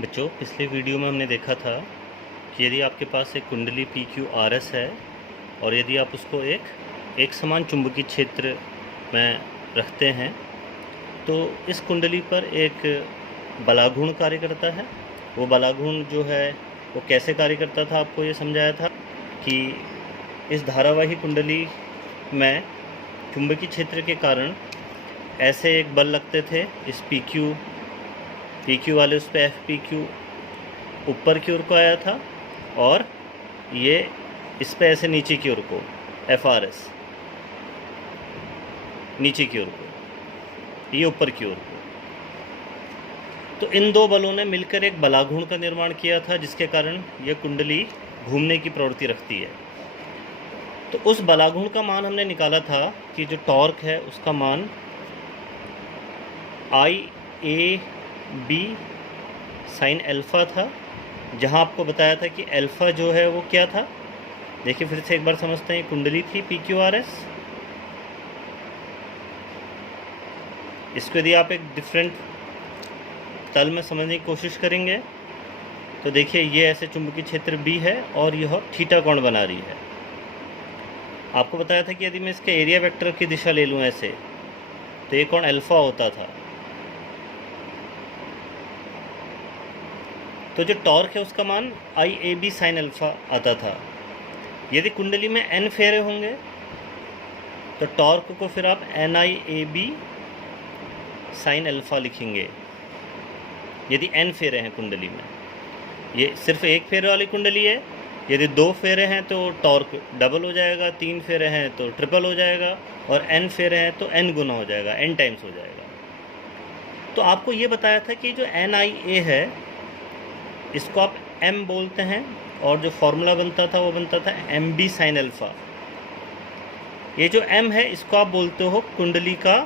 बच्चों, पिछले वीडियो में हमने देखा था कि यदि आपके पास एक कुंडली PQRS है और यदि आप उसको एक समान चुंबकीय क्षेत्र में रखते हैं तो इस कुंडली पर एक बलाघूर्ण कार्य करता है। वो बलाघूर्ण जो है वो कैसे कार्य करता था, आपको ये समझाया था कि इस धारावाही कुंडली में चुंबकीय क्षेत्र के कारण ऐसे एक बल लगते थे। इस PQ वाले उस पर FPQ ऊपर की ओर को आया था और ये इस पे ऐसे नीचे की ओर को FRS नीचे की ओर को, ये ऊपर की ओर को। तो इन दो बलों ने मिलकर एक बलाघूर्ण का निर्माण किया था जिसके कारण यह कुंडली घूमने की प्रवृत्ति रखती है। तो उस बलाघूर्ण का मान हमने निकाला था कि जो टॉर्क है उसका मान IAB साइन अल्फ़ा था, जहां आपको बताया था कि अल्फ़ा जो है वो क्या था। देखिए फिर से एक बार समझते हैं। कुंडली थी PQRS, इसको यदि आप एक डिफरेंट तल में समझने की कोशिश करेंगे तो देखिए ये ऐसे चुंबकीय क्षेत्र B है और यह थीटा कोण बना रही है। आपको बताया था कि यदि मैं इसके एरिया वेक्टर की दिशा ले लूँ ऐसे तो ये कोण अल्फ़ा होता था। तो जो टॉर्क है उसका मान IAB साइन अल्फ़ा आता था। यदि कुंडली में n फेरे होंगे तो टॉर्क को फिर आप NIAB साइन अल्फ़ा लिखेंगे। यदि n फेरे हैं कुंडली में, ये सिर्फ एक फेरे वाली कुंडली है। यदि दो फेरे हैं तो टॉर्क डबल हो जाएगा, तीन फेरे हैं तो ट्रिपल हो जाएगा और n फेरे हैं तो n गुना हो जाएगा, n टाइम्स हो जाएगा। तो आपको ये बताया था कि जो NIA है इसको आप m बोलते हैं और जो फॉर्मूला बनता था वो बनता था MB साइन अल्फ़ा। ये जो m है इसको आप बोलते हो कुंडली का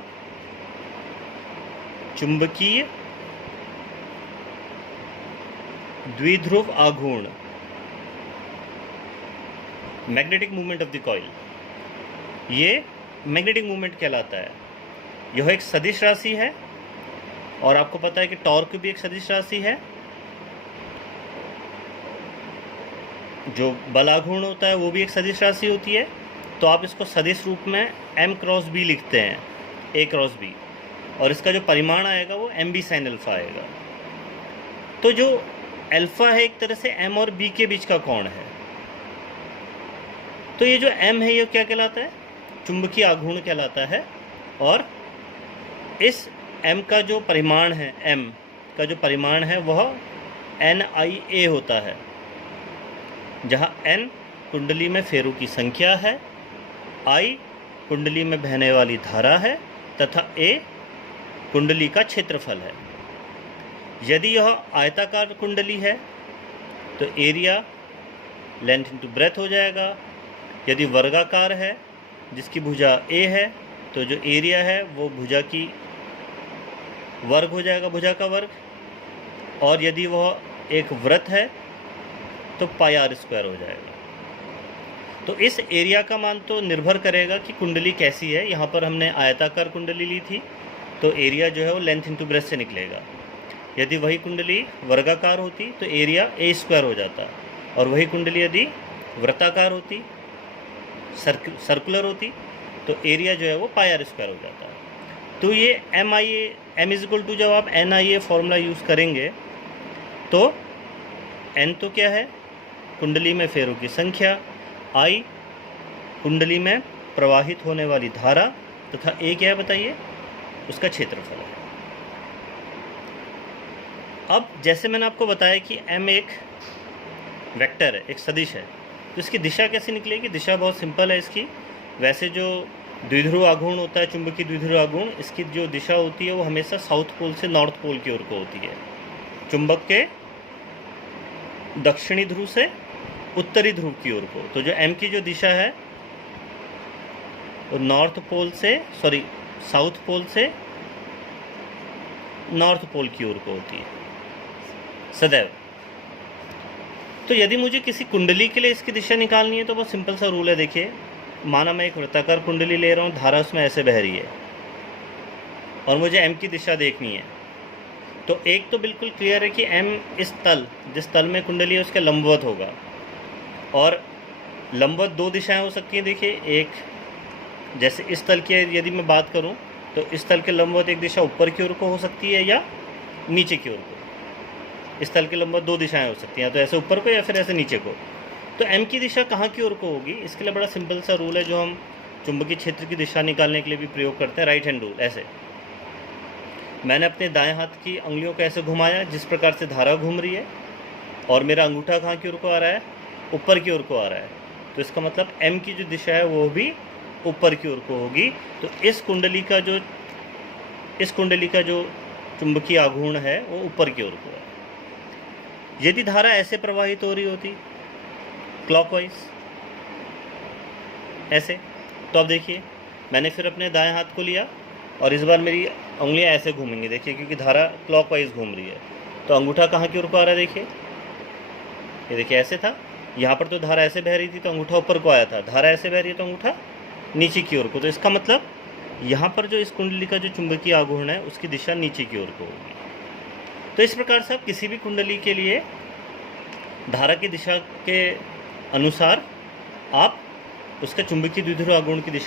चुंबकीय द्विध्रुव आघूर्ण, magnetic movement of the coil. ये मैग्नेटिक मूवमेंट कहलाता है। यह एक सदिश राशि है और आपको पता है कि टॉर्क भी एक सदिश राशि है। जो बलाघूर्ण होता है वो भी एक सदिश राशि होती है। तो आप इसको सदिश रूप में M क्रॉस B लिखते हैं, A क्रॉस B, और इसका जो परिमाण आएगा वो MB साइन अल्फ़ा आएगा। तो जो अल्फ़ा है एक तरह से M और B के बीच का कोण है। तो ये जो M है ये क्या कहलाता है? चुंबकीय आघूर्ण कहलाता है। और इस M का जो परिमाण है, M का जो परिमाण है वह NIA होता है, जहाँ N कुंडली में फेरों की संख्या है, I कुंडली में बहने वाली धारा है तथा A कुंडली का क्षेत्रफल है। यदि यह आयताकार कुंडली है तो एरिया लेंथ इंटू ब्रेथ हो जाएगा। यदि वर्गाकार है जिसकी भुजा A है तो जो एरिया है वो भुजा की वर्ग हो जाएगा, भुजा का वर्ग। और यदि वह एक वृत्त है तो पाई R स्क्वायर हो जाएगा। तो इस एरिया का मान तो निर्भर करेगा कि कुंडली कैसी है। यहाँ पर हमने आयताकार कुंडली ली थी तो एरिया जो है वो लेंथ इंटू ब्रेथ से निकलेगा। यदि वही कुंडली वर्गाकार होती तो एरिया A स्क्वायर हो जाता, और वही कुंडली यदि वृत्ताकार होती, सर्कुलर होती, तो एरिया जो है वो पाई R स्क्वायर हो जाता है। तो ये M इज इक्वल टू, जब आप NIA फॉर्मूला यूज़ करेंगे तो N तो क्या है? कुंडली में फेरों की संख्या, I कुंडली में प्रवाहित होने वाली धारा तथा A क्या है बताइए? उसका क्षेत्रफल है। अब जैसे मैंने आपको बताया कि M एक वेक्टर है, एक सदिश है, तो इसकी दिशा कैसे निकलेगी? दिशा बहुत सिंपल है इसकी। वैसे जो द्विध्रुव आघूर्ण होता है, चुंबकीय द्विध्रुव आघूर्ण, इसकी जो दिशा होती है वो हमेशा साउथ पोल से नॉर्थ पोल की ओर को होती है। चुंबक के दक्षिणी ध्रुव से उत्तरी ध्रुव की ओर को। तो जो M की जो दिशा है वो साउथ पोल से नॉर्थ पोल की ओर को होती है सदैव। तो यदि मुझे किसी कुंडली के लिए इसकी दिशा निकालनी है तो बहुत सिंपल सा रूल है। देखिए, माना मैं एक वृत्ताकार कुंडली ले रहा हूँ, धारा उसमें ऐसे बह रही है और मुझे M की दिशा देखनी है। तो एक तो बिल्कुल क्लियर है कि M इस तल, जिस तल में कुंडली है उसके लंबवत होगा, और लंबवत दो दिशाएं हो सकती हैं। देखिए, एक जैसे इस तल की यदि मैं बात करूं तो इस तल के लंबवत एक दिशा ऊपर की ओर को हो सकती है या नीचे की ओर को। इस तल के लंबवत दो दिशाएं हो सकती हैं, तो ऐसे ऊपर को या फिर ऐसे नीचे को। तो M की दिशा कहाँ की ओर को होगी? इसके लिए बड़ा सिंपल सा रूल है जो हम चुंबकीय क्षेत्र की दिशा निकालने के लिए भी प्रयोग करते हैं, राइट हैंड रूल। ऐसे मैंने अपने दाएं हाथ की अंगुलियों को ऐसे घुमाया जिस प्रकार से धारा घूम रही है, और मेरा अंगूठा कहाँ की ओर को आ रहा है? ऊपर की ओर को आ रहा है। तो इसका मतलब M की जो दिशा है वो भी ऊपर की ओर को होगी। तो इस कुंडली का जो चुंबकीय आघूर्ण है वो ऊपर की ओर को है। यदि धारा ऐसे प्रवाहित हो रही होती क्लॉकवाइज ऐसे, तो अब देखिए मैंने फिर अपने दाएं हाथ को लिया और इस बार मेरी उंगलियां ऐसे घूमेंगी। देखिए, क्योंकि धारा क्लॉकवाइज घूम रही है, तो अंगूठा कहाँ की ओर को आ रहा है? देखिए, ये देखिए ऐसे था, यहाँ पर तो धारा ऐसे बह रही थी तो अंगूठा ऊपर को आया था, धारा ऐसे बह रही है तो अंगूठा नीचे की ओर को। तो इसका मतलब यहाँ पर जो इस कुंडली का जो चुंबकीय आघूर्ण है उसकी दिशा नीचे की ओर को होगी। तो इस प्रकार से आप किसी भी कुंडली के लिए धारा की दिशा के अनुसार आप उसका चुंबकीय द्विध्रुव आघूर्ण की दिशा